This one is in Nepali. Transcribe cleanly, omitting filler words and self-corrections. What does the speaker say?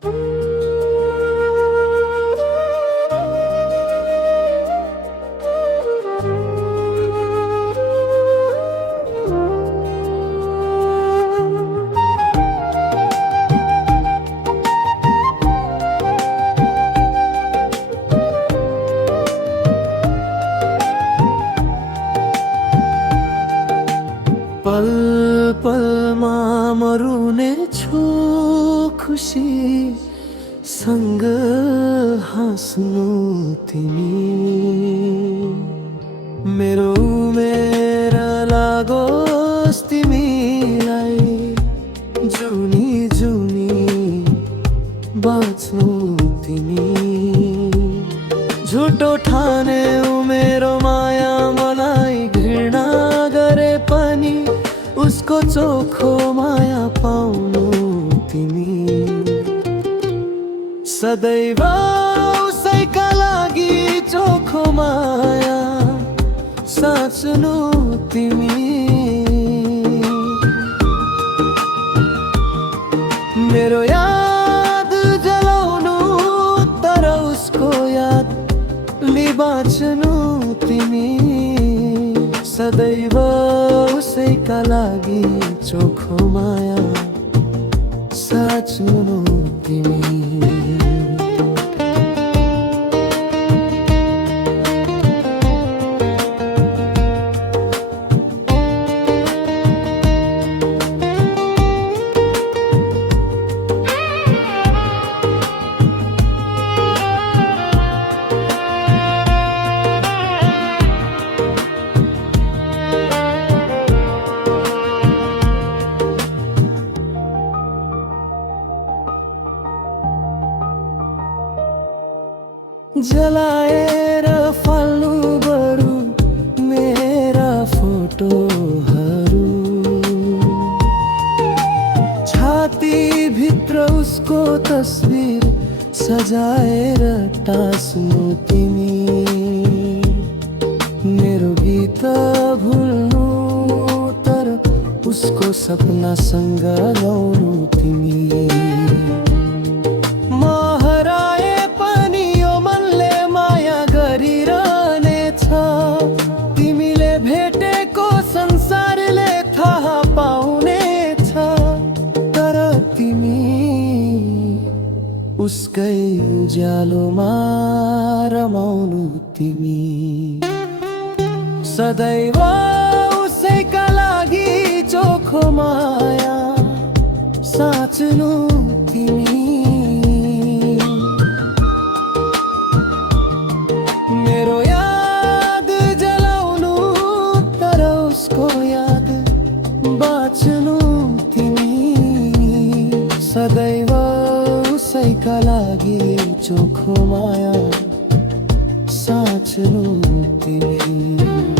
पल पलमा मरुने छु खुसी सँग हाँस्नु तिमी मेरो उमेर लागोस् तिमीलाई जुनी जुनी बाँच्नु तिमी झुटो ठाने उमेरो माया मलाई घृणा गरे पनि उसको चोखो माया पाउनु तिमी सदैव उसैका लागि चोखो माया साच्नु तिमी मेरो याद जलाउनु तर उसको याद बाँच्नु तिमी सदैव उसैका लागि चोखो माया साच्नु तिमी जलाएर फाल्नु बरु मेरा फोटोहरू छाती भित्र उसको तस्बिर सजाएर टास्नु तिमी मेरो गीत भुल्नु तर उसको सपनासँग गाउनु तिमी उसकै उज्यालोमा रमाउनु तिमी सदैव उसैका लागि चोखो माया साच्नु तिमी मेरो याद जलाउनु तर उसको याद बाँच्नु तिमी सदैव उसैका लागि चोखो माया साच्नु तिमी